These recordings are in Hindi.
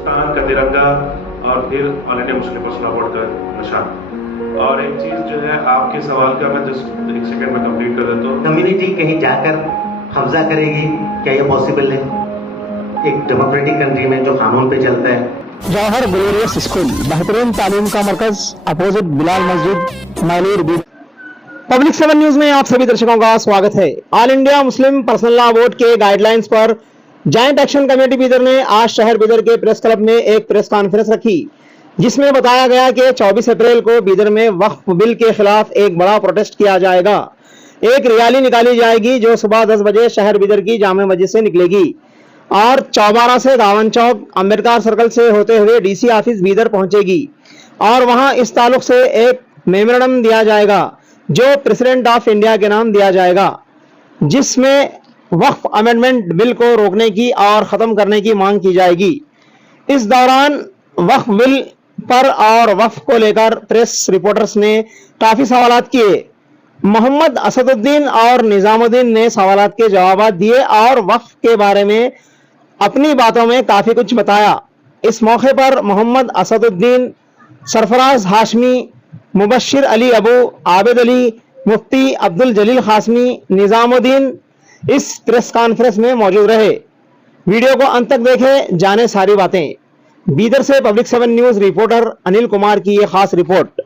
हिंदुस्तान का तिरंगा और फिर all India Muslim personal board का निशान। और एक चीज जो है आपके सवाल का मैं जस्ट एक सेकंड में कंप्लीट कर देता हूँ। कम्युनिटी कहीं जाकर कब्जा करेगी, क्या ये पॉसिबल है एक डेमोक्रेटिक कंट्री में जो कानून पे चलता है? जौहर ग्लोरियस स्कूल बेहतरीन तालीम का मरकज अपोजिट बिलाल मस्जिद मालूर बीड। पब्लिक 7 न्यूज में आप सभी दर्शकों का स्वागत है। All India Muslim personal law board के गाइडलाइंस पर जॉइंट एक्शन कमेटी बीदर ने आज शहर बीदर के प्रेस क्लब में एक प्रेस कॉन्फ्रेंस रखी, जिसमें बताया गया कि 24 अप्रैल को बीदर में वक्फ बिल के खिलाफ एक बड़ा प्रोटेस्ट किया जाएगा। एक रैली निकाली जाएगी जो सुबह 10 बजे शहर बीदर की जामे मस्जिद से निकलेगी और चौबारा से गावन चौक अंबेडकर सर्कल से होते हुए डीसी ऑफिस बीदर पहुंचेगी और वहां इस ताल्लुक से एक मेमोरेंडम दिया जाएगा जो प्रेसिडेंट ऑफ इंडिया के नाम दिया जाएगा, जिसमें वक्फ अमेंडमेंट बिल को रोकने की और खत्म करने की मांग की जाएगी। इस दौरान वक्फ बिल पर और वक्फ को लेकर प्रेस रिपोर्टर्स ने काफी सवालात किए। मोहम्मद असदुद्दीन और निजामुद्दीन ने सवालात के जवाब दिए और वक्फ के बारे में अपनी बातों में काफी कुछ बताया। इस मौके पर मोहम्मद असदुद्दीन, सरफराज हाशमी, मुबश्शिर अली अबू, आबिद अली, मुफ्ती अब्दुल जलील खासमी, निजामुद्दीन इस प्रेस कॉन्फ्रेंस में मौजूद रहे। वीडियो को अंत तक देखें, जाने सारी बातें। बीदर से public 7 news reporter Anil Kumar की ये खास रिपोर्ट।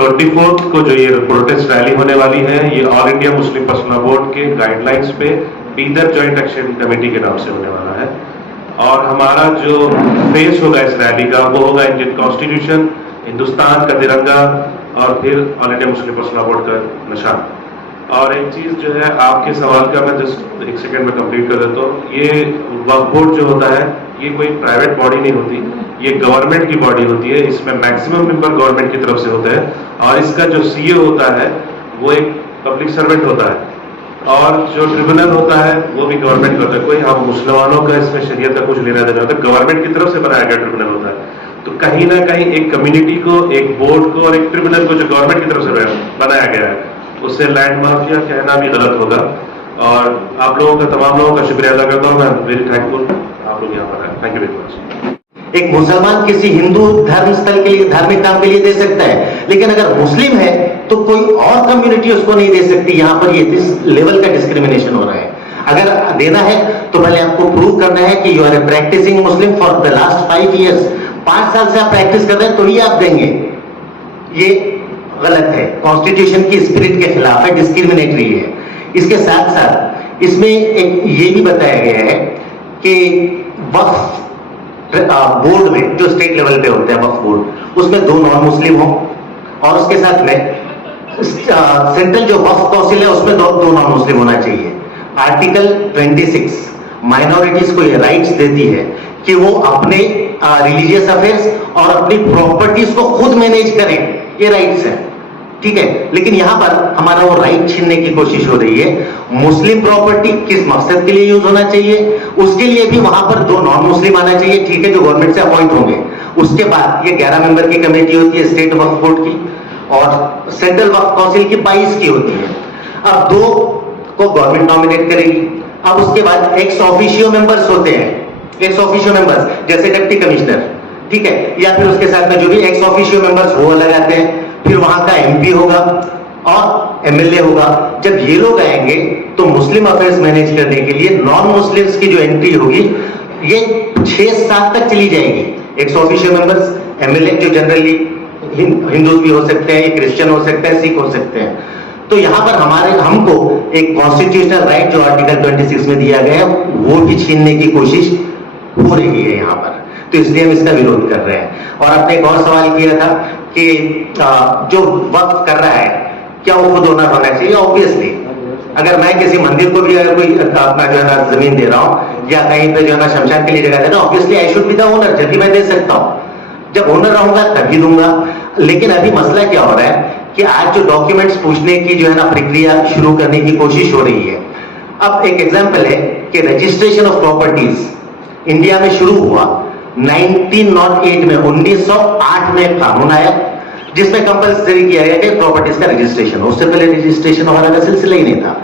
24 को जो ये प्रोटेस्ट रैली होने वाली है, ये all India Muslim personal board के गाइडलाइंस पे बीदर जॉइंट एक्शन कमेटी के नाम से होने वाला है। और हमारा जो फेस होगा इस रैली का वो होगा इंडियन कॉन्स्टिट्यूशन, हिंदुस्तान का तिरंगा और फिर all India Muslim personal board का निशान। और एक चीज जो है आपके सवाल का मैं जस्ट एक सेकंड में कंप्लीट कर देता हूँ। ये वक्फ बोर्ड जो होता है ये कोई प्राइवेट बॉडी नहीं होती, ये गवर्नमेंट की बॉडी होती है। इसमें मैक्सिमम मेंबर गवर्नमेंट की तरफ से होते हैं और इसका जो सीईओ होता है वो एक पब्लिक सर्वेंट होता है और जो ट्रिब्यूनल होता है वो भी गवर्नमेंट का होता है। कोई हम मुसलमानों का इसमें शरीयत का कुछ लेना देना होता है, गवर्नमेंट की तरफ से बनाया गया ट्रिब्यूनल होता है। तो कहीं ना कहीं एक कम्युनिटी को, एक बोर्ड को और एक ट्रिब्यूनल को जो गवर्नमेंट की तरफ से बनाया गया है उससे लैंड माफिया कहना भी गलत होगा। और आप लोगों का, तमाम लोगों का शुक्रिया अदा करता हूँ। मैं वेरी थैंकफुल आप लोग यहाँ पर आए। Thank you very much. एक मुसलमान किसी हिंदू धर्म स्थल के लिए, धार्मिक काम के लिए दे सकता है, लेकिन अगर मुस्लिम है तो कोई और कम्युनिटी उसको नहीं दे सकती। यहाँ पर ये इस लेवल का डिस्क्रिमिनेशन हो रहा है। अगर देना है तो पहले आपको प्रूव करना है कि you are a practising Muslim for the last 5 years। 5 साल से आप प्रैक्टिस कर रहे हैं तो ही आप देंगे। ये गलत है, कॉन्स्टिट्यूशन की स्पिरिट के खिलाफ है, डिस्क्रिमिनेटरी है। इसके साथ साथ इसमें एक ये भी बताया गया है कि वक्फ बोर्ड में जो स्टेट लेवल पे होते हैं वक्फ बोर्ड, उसमें 2 नॉन मुस्लिम हो और उसके साथ में सेंट्रल जो वक्फ काउंसिल है उसमें 2 नॉन मुस्लिम होना चाहिए। आर्टिकल 26 माइनॉरिटीज को ये राइट्स देती है कि वो अपने रिलीजियस अफेयर्स और अपनी प्रॉपर्टीज को खुद मैनेज करें, ये राइट्स है, ठीक है। लेकिन यहां पर हमारा वो राइट छीनने की कोशिश हो रही है। मुस्लिम प्रॉपर्टी किस मकसद के लिए यूज होना चाहिए, उसके लिए भी वहां पर 2 नॉन मुस्लिम आना चाहिए, ठीक है, जो गवर्नमेंट से अपॉइंट होंगे। उसके बाद ये 11 मेंबर की कमेटी होती है स्टेट वक्फ बोर्ड की और सेंट्रल वक्फ काउंसिल की 22 की होती है। अब 2 को गवर्नमेंट नॉमिनेट करेगी। अब उसके बाद एक्स ऑफिशियो मेंबर्स होते हैं, एक्स ऑफिशियो मेंबर्स जैसे डिप्टी कमिश्नर, ठीक है, या फिर उसके साथ में जो भी एक्स ऑफिशियो मेंबर्स वो अलग आते हैं। फिर वहां का एमपी होगा और एमएलए होगा। जब ये लोग आएंगे तो मुस्लिम अफेयर्स मैनेज करने के लिए नॉन मुस्लिम्स की जो एंट्री होगी ये 6-7 तक चली जाएगी। एक्स ऑफिशियो मेंबर्स, एमएलए जो जनरली हिंदू भी हो सकते हैं, ये क्रिश्चियन हो सकते हैं, सिख हो सकते हैं। तो यहां पर हमको एक कॉन्स्टिट्यूशनल राइट जो आर्टिकल 26 में दिया गया है वो भी छीनने की कोशिश हो रही है यहाँ पर। तो इसलिए हम इसका विरोध कर रहे हैं। और आपने एक और सवाल किया था कि जो वक्फ कर रहा है क्या वो खुद ओनर होना चाहिए? ऑब्वियसली, अगर मैं किसी मंदिर को भी अगर कोई अपना जो है ना जमीन दे रहा हूँ या कहीं पे जो है ना शमशान के लिए जगह दे रहा हूँ, obviously I should be the owner, जब भी मैं दे सकता हूँ। जब ओनर रहूंगा तभी दूंगा। लेकिन अभी मसला क्या हो रहा है कि आज जो डॉक्यूमेंट्स पूछने की जो है ना प्रक्रिया शुरू करने की कोशिश हो रही है। अब एक एग्जाम्पल है कि रजिस्ट्रेशन ऑफ प्रॉपर्टीज इंडिया में शुरू हुआ 1908 में, 1908 में एक कानून आया जिसमें कंपलसरी किया गया कि प्रॉपर्टीज का रजिस्ट्रेशन हो। उससे पहले रजिस्ट्रेशन हमारा का सिलसिला ही नहीं था।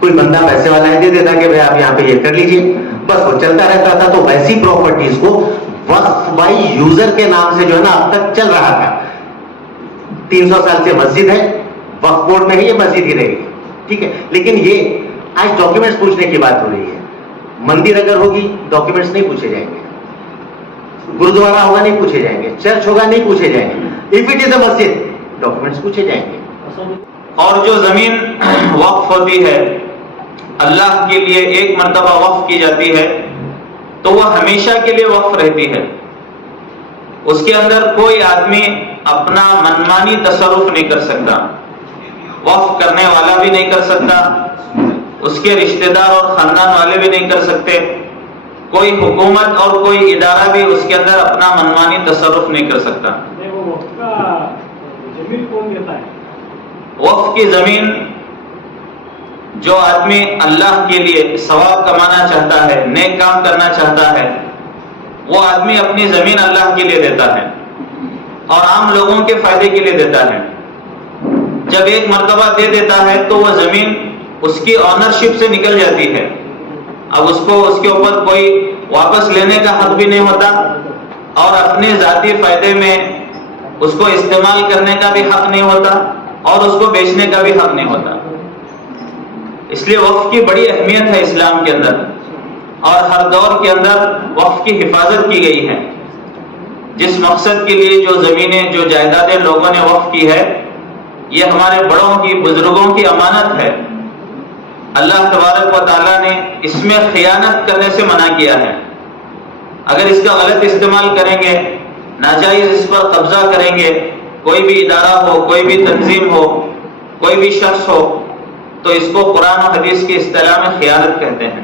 कोई बंदा पैसे वाला है दे देता कि भाई आप यहाँ पे ये कर लीजिए, बस वो चलता रहता था। तो वैसी प्रॉपर्टीज को वक्फ बाई यूजर के नाम से जो है ना अब तक चल रहा था। 300 साल से मस्जिद है, वक्फ बोर्ड में ही ये मस्जिद ही रहेगी, ठीक है। लेकिन ये आज डॉक्यूमेंट्स पूछने की बात हो रही है। मंदिर अगर होगी डॉक्यूमेंट्स नहीं पूछे जाएंगे, गुरुद्वारा होगा नहीं पूछे जाएंगे, चर्च होगा नहीं पूछे जाएंगे। इफ इट इज अ मस्जिद डॉक्यूमेंट्स पूछे जाएंगे। और जो जमीन वक्फ होती है, अल्लाह के लिए एक मर्तबा वक्फ की जाती है तो वह हमेशा के लिए वक्फ रहती है। उसके अंदर कोई आदमी अपना मनमानी तसर्रुफ नहीं कर सकता, वक्फ करने वाला भी नहीं कर सकता, उसके रिश्तेदार और खानदान वाले भी नहीं कर सकते, कोई हुकूमत और कोई इदारा भी उसके अंदर अपना मनमानी तसर्रुफ नहीं कर सकता। जमीन कौन देता है? वक्फ की जमीन जो आदमी अल्लाह के लिए सवाब कमाना चाहता है, नेक काम करना चाहता है, वो आदमी अपनी जमीन अल्लाह के लिए देता है और आम लोगों के फायदे के लिए देता है। जब एक मर्तबा दे देता है तो वह जमीन उसकी ऑनरशिप से निकल जाती है। अब उसको उसके ऊपर कोई वापस लेने का हक भी नहीं होता और अपने जाती फायदे में उसको इस्तेमाल करने का भी हक नहीं होता और उसको बेचने का भी हक नहीं होता। इसलिए वक्फ की बड़ी अहमियत है इस्लाम के अंदर और हर दौर के अंदर वक्फ की हिफाजत की गई है। जिस मकसद के लिए जो जमीनें, जो जायदादें लोगों ने वक्फ की है, ये हमारे बड़ों की, बुजुर्गों की अमानत है। अल्लाह तबारक व तआला ने इसमें खियानत करने से मना किया है। अगर इसका गलत इस्तेमाल करेंगे, नाजायज इस पर कब्जा करेंगे, कोई भी इदारा हो, कोई भी तंजीम हो, कोई भी शख्स हो, तो इसको कुरान और हदीस की इस्तिलाह में खियानत कहते हैं।